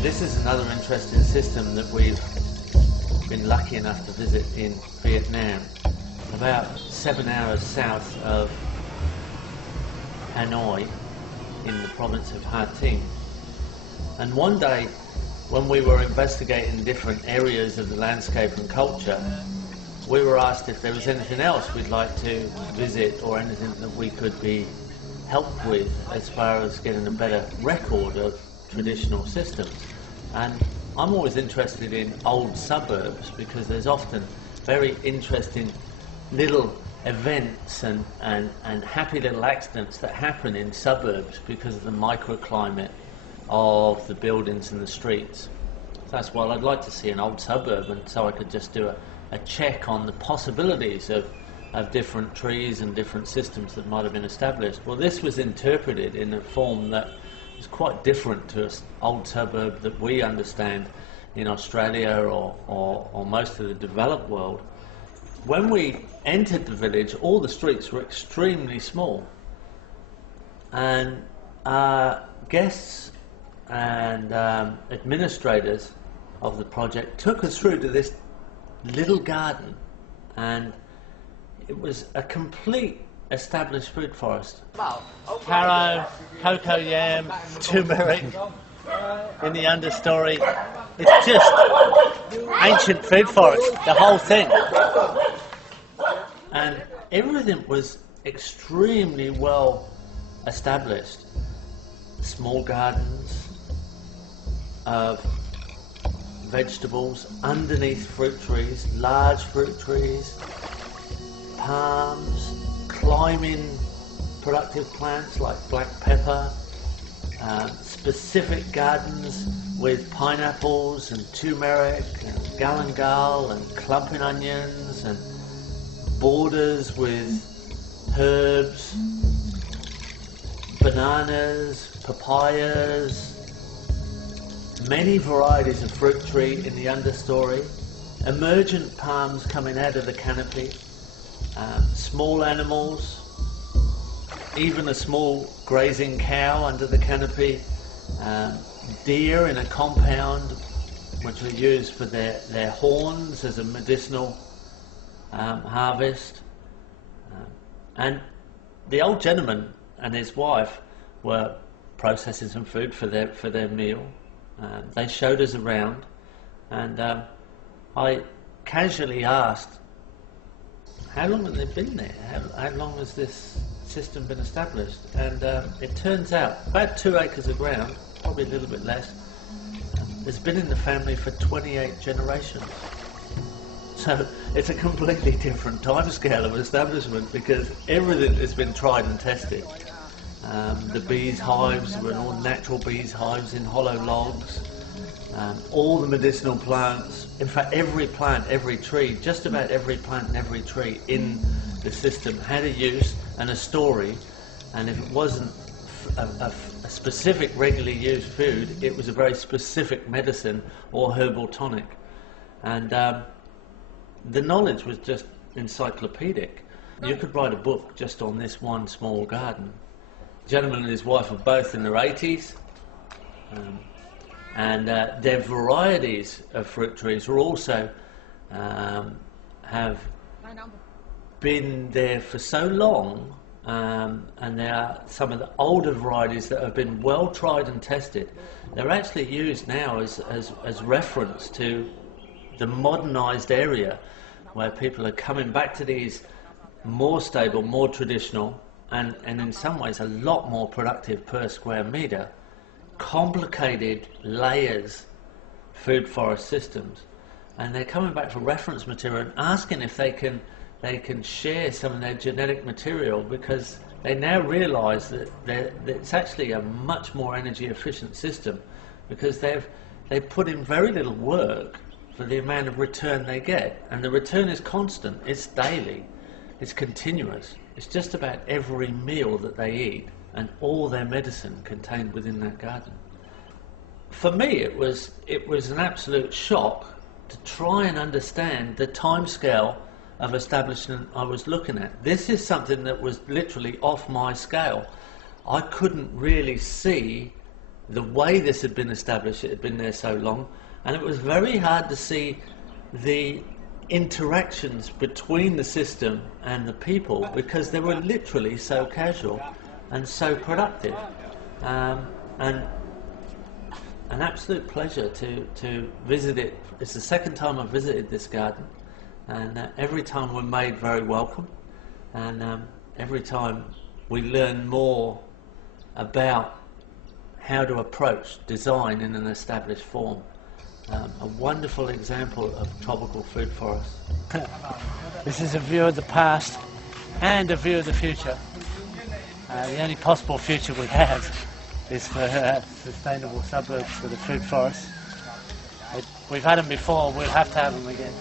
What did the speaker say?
This is another interesting system that we've been lucky enough to visit in Vietnam, about 7 hours south of Hanoi in the province of Ha Tinh. And one day, when we were investigating different areas of the landscape and culture, we were asked if there was anything else we'd like to visit or anything that we could be helped with as far as getting a better record of traditional systems. And I'm always interested in old suburbs because there's often very interesting little events and happy little accidents that happen in suburbs because of the microclimate of the buildings and the streets. So that's why I'd like to see an old suburb, and so I could just do a check on the possibilities of different trees and different systems that might have been established. Well, this was interpreted in a form that is quite different to an old suburb that we understand in Australia or most of the developed world. When we entered the village, all the streets were extremely small, and guests and administrators of the project took us through to this little garden, and it was a complete established food forest. Taro, cocoa yam, turmeric in the understory. It's just ancient food forest, the whole thing. And everything was extremely well established. Small gardens of vegetables underneath fruit trees, large fruit trees, palms, climbing productive plants like black pepper, specific gardens with pineapples and turmeric and galangal and clumping onions, and borders with herbs, bananas, papayas, many varieties of fruit tree in the understory, emergent palms coming out of the canopy, small animals, even a small grazing cow under the canopy, deer in a compound which are used for their horns as a medicinal harvest. And the old gentleman and his wife were processing some food for their meal. They showed us around, and I casually asked, how long have they been there? How long has this system been established? And it turns out about 2 acres of ground, probably a little bit less, has been in the family for 28 generations. So it's a completely different timescale of establishment because everything has been tried and tested. The bees' hives were all natural bees' hives in hollow logs. All the medicinal plants, in fact every plant, every tree, just about every plant and every tree in the system had a use and a story, and if it wasn't a specific regularly used food, it was a very specific medicine or herbal tonic. And the knowledge was just encyclopedic. You could write a book just on this one small garden. The gentleman and his wife are both in their 80s, and their varieties of fruit trees were also have been there for so long, and they are some of the older varieties that have been well tried and tested. They're actually used now as reference to the modernised area where people are coming back to these more stable, more traditional, and in some ways a lot more productive per square metre, complicated layers food forest systems. And they're coming back for reference material and asking if they can share some of their genetic material, because they now realise that it's actually a much more energy efficient system, because they've put in very little work for the amount of return they get, and the return is constant, it's daily, it's continuous. It's just about every meal that they eat and all their medicine contained within that garden. For me, it was an absolute shock to try and understand the timescale of establishment I was looking at. This is something that was literally off my scale. I couldn't really see the way this had been established. It had been there so long, and it was very hard to see the interactions between the system and the people, because they were literally so casual and so productive. And an absolute pleasure to visit it. It's the second time I've visited this garden, and every time we're made very welcome, and every time we learn more about how to approach design in an established form. A wonderful example of tropical food forest. This is a view of the past and a view of the future. The only possible future we have is for sustainable suburbs for the food forest. We've had them before, we'll have to have them again.